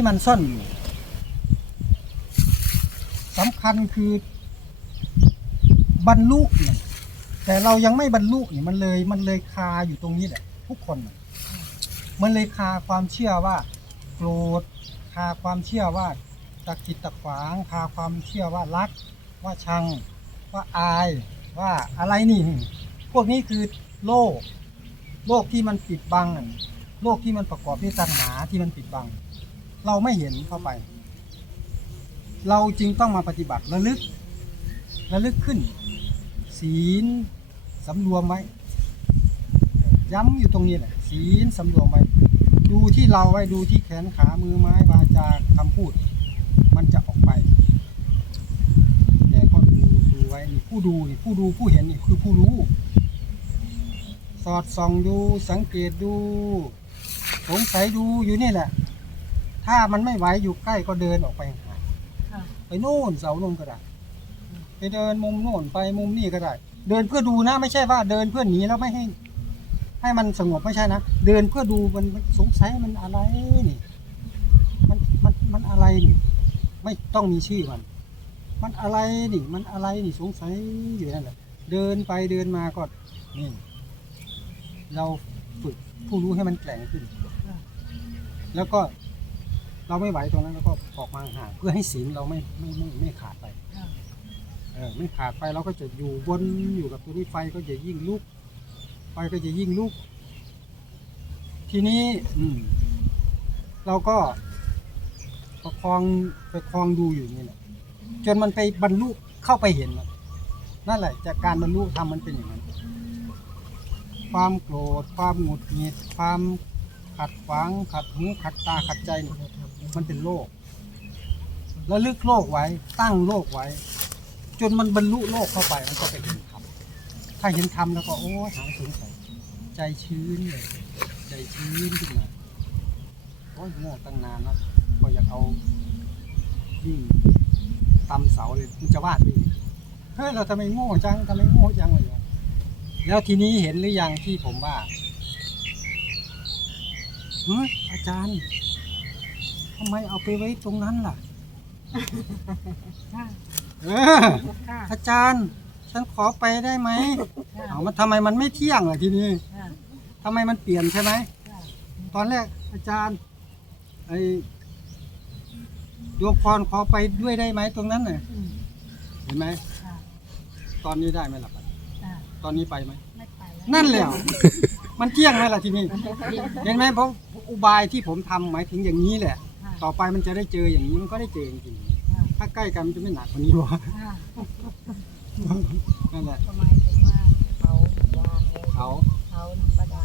ที่มันซ่อนอยู่สำคัญคือบรรลุเนี่ยแต่เรายังไม่บรรลุเนี่ยมันเลยมันเลยคาอยู่ตรงนี้แหละทุกคนน่ะมันเลยคาความเชื่อว่าโกรธคาความเชื่อว่าตะกิดตะขวางคาความเชื่อว่ารัก ว่าชัง ว่าอาย ว่าอะไรนี่ พวกนี้คือโลก โลกที่มันปิดบัง โลกที่มันประกอบด้วยตัณหาที่มันปิดบัง เราไม่เห็นเข้าไป เราจึงต้องมาปฏิบัติระลึกระลึกขึ้น ศีลสำรวมไว้ ย้ำอยู่ตรงนี้แหละ ศีลสำรวมไว้ ดูที่เราไว้ดูที่แขนขามือไม้วาจาคำพูด มันจะออกไป แต่ก็ดูดูไว้นี่ผู้ดูนี่ผู้ดูผู้เห็นนี่คือผู้รู้ สอดส่องดูสังเกตดู สงสัยดูอยู่นี่แหละ ถ้ามันไม่ไหวอยู่ใกล้ก็เดินออกไปห่างค่ะ ไปโน่นเสาโน่นก็ได้ ไปเดินมุมโน่นไปมุมนี่ก็ได้ เดินเพื่อดูนะไม่ใช่ว่าเดินเพื่อหนีแล้วไม่ให้ ให้มันสงบไม่ใช่นะเดินเพื่อดูมันมันสงสัยมันอะไรนี่ มันมันมันอะไรนี่ ไม่ต้องมีชื่อมัน มันอะไรนี่ มันอะไรนี่สงสัยอยู่นั่นแหละเดินไปเดินมาก็นี่เราฝึกผู้รู้ให้มันแกร่งขึ้น แล้วก็ เราไม่ไหวตรงนั้นแล้วก็ออกมาห่างเพื่อให้ศีลเราไม่ไม่ไม่ไม่ขาดไปค่ะเออไม่ขาดไปเราก็จะอยู่บนอยู่กับตัวนี้ไฟก็จะยิ่งลุกไฟก็จะยิ่งลุก ทีนี้อืมเราก็ประคองไปคลองดูอยู่นี่แหละจนมันไปบรรลุเข้าไปเห็นน่ะนั่นแหละ จากการบรรลุทำมันเป็นอย่างนั้นความโกรธความหงุดหงิดความ ขัดขวางขัดหูขัดตาขัดใจนี่มันเป็นโลกแล้วลึกโลกไว้ตั้งโลกไว้ จนมันบรรลุโลกเข้าไปมันก็ไปเห็นธรรมถ้าเห็นธรรมแล้วก็โอ้หายสงสัยใจชื้นเลยใจชื้นขึ้นมาโอ้ยโง่ตั้งนานแล้วก็อยากเอายิ่งตำเสาเลยมันจะวาดไปอีกเฮ้ยเราทำไมโง่จังทำไมโง่จังเลยวะแล้วทีนี้เห็นหรือยังที่ผมว่า เฮ้ยอาจารย์ทำไมเอาไปไว้ตรงนั้นล่ะค่ะเออค่ะอาจารย์ ฉันขอไปได้ไหมค่ะเอามันทำไมมันไม่เที่ยงล่ะทีนี้ค่ะทำไมมันเปลี่ยนใช่ไหม ค่ะตอนแรกอาจารย์ไอดวงพรขอไปด้วยได้ไหมตรงนั้นน่ะอืมเห็นไหมค่ะตอนนี้ได้ไหมล่ะค่ะตอนนี้ไปไหม ไม่ไปแล้วนั่นแหละ มันเที่ยงไหมล่ะทีนี้มันจะยิ่งเห็นไหมเพราะ อุบายที่ผมทำหมายถึงอย่างนี้แหละต่อไปมันจะได้เจออย่างนี้มันก็ได้เจอจริงๆถ้าใกล้กันมันจะไม่หนักกว่านี้วะค่นั่นแหละทำไมถึงว่าเขาวางเขาเขาน้ำประดา